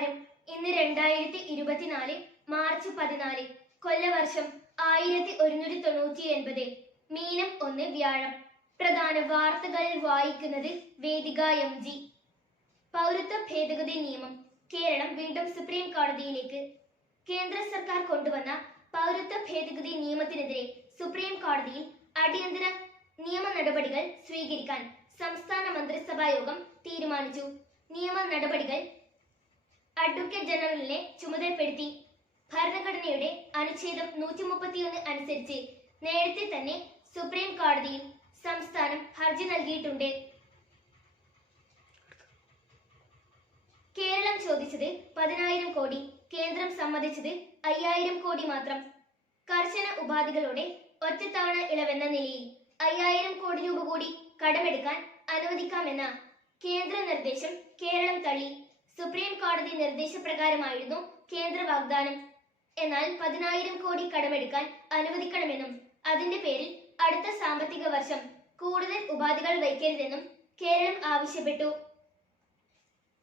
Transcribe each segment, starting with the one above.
നമസ്കാരം ഇന്ന് രണ്ടായിരത്തി ഇരുപത്തിനാല് മാർച്ച് പതിനാല് കൊല്ലവർഷം ആയിരത്തി ഒരുന്നൂറ്റി തൊണ്ണൂറ്റി എൺപത് മീനം ഒന്ന് വ്യാഴം. പ്രധാന വാർത്തകൾ വായിക്കുന്നത് വേദിക എം ജി. പൗരത്വ ഭേദഗതി നിയമം. കേരളം വീണ്ടും സുപ്രീം കോടതിയിലേക്ക്. കേന്ദ്ര സർക്കാർ കൊണ്ടുവന്ന പൗരത്വ ഭേദഗതി നിയമത്തിനെതിരെ സുപ്രീം കോടതിയിൽ അടിയന്തര നിയമ നടപടികൾ സ്വീകരിക്കാൻ സംസ്ഥാന മന്ത്രിസഭാ യോഗം തീരുമാനിച്ചു. നിയമ നടപടികൾ അഡ്വക്കേറ്റ് ജനറലിനെ ചുമതലപ്പെടുത്തി. ഭരണഘടനയുടെ അനുച്ഛേദം നൂറ്റി മുപ്പത്തിയൊന്ന് അനുസരിച്ച് നേരത്തെ തന്നെ സുപ്രീം കോടതിയിൽ സംസ്ഥാനം ഹർജി നൽകിയിട്ടുണ്ട്. കേരളം ചോദിച്ചത് പതിനായിരം കോടി കേന്ദ്രം സമ്മതിച്ചത് അയ്യായിരം കോടി മാത്രം. കർശന ഉപാധികളോടെ ഒറ്റത്തവണ ഇളവെന്ന നിലയിൽ അയ്യായിരം കോടി രൂപ കൂടി കടമെടുക്കാൻ അനുവദിക്കാമെന്ന കേന്ദ്ര നിർദ്ദേശം കേരളം തള്ളി. സുപ്രീം കോടതി നിർദ്ദേശപ്രകാരമായിരുന്നു കേന്ദ്ര വാഗ്ദാനം. എന്നാൽ പതിനായിരം കോടി കടമെടുക്കാൻ അനുവദിക്കണമെന്നും അതിന്റെ പേരിൽ അടുത്ത സാമ്പത്തിക വർഷം കൂടുതൽ ഉപാധികൾ വയ്ക്കരുതെന്നും കേരളം ആവശ്യപ്പെട്ടു.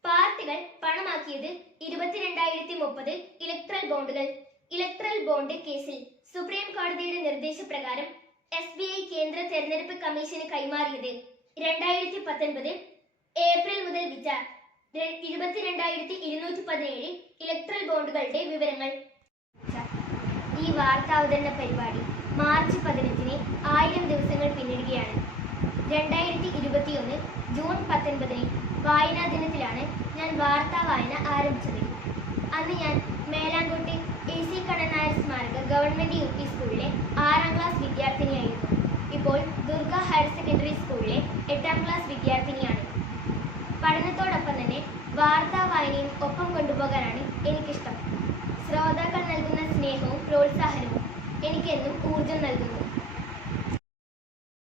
പാർട്ടികൾ പണമാക്കിയത് ഇരുപത്തിരണ്ടായിരത്തി മുപ്പത് ഇലക്ട്രൽ ബോണ്ടുകൾ. ഇലക്ട്രൽ ബോണ്ട് കേസിൽ സുപ്രീം കോടതിയുടെ നിർദ്ദേശപ്രകാരം എസ് ബി ഐ കേന്ദ്ര തെരഞ്ഞെടുപ്പ് കമ്മീഷന് കൈമാറിയത് രണ്ടായിരത്തി പത്തൊൻപത് ഏപ്രിൽ മുതൽ വിറ്റ ഇരുപത്തിരണ്ടായിരത്തി ഇരുന്നൂറ്റി പതിനേഴ് ഇലക്ട്രൽ ബോണ്ടുകളുടെ വിവരങ്ങൾ. ഈ വാർത്താവതരണ പരിപാടി മാർച്ച് പതിനഞ്ചിന് ആയിരം ദിവസങ്ങൾ പിന്നിടുകയാണ്. രണ്ടായിരത്തി ഇരുപത്തിയൊന്ന് ജൂൺ പത്തൊൻപതിന് വായനാ ദിനത്തിലാണ് ഞാൻ വാർത്താ വായന ആരംഭിച്ചത്. അന്ന് ഞാൻ മേലാങ്കോട്ട് എ സി കണ്ണനായർ സ്മാരക ഗവൺമെന്റ് യു പി സ്കൂളിലെ ആറാം ക്ലാസ് വിദ്യാർത്ഥിനിയായിരുന്നു. ഇപ്പോൾ ദുർഗ ഹയർ സെക്കൻഡറി സ്കൂളിലെ എട്ടാം ക്ലാസ് വിദ്യാർത്ഥിനിയാണ്. വാർത്താ വായനയും ഒപ്പം കൊണ്ടുപോകാനാണ് എനിക്കിഷ്ടം. ശ്രോതാക്കൾ നൽകുന്ന സ്നേഹവും പ്രോത്സാഹനവും എനിക്കെന്നും ഊർജം നൽകുന്നു.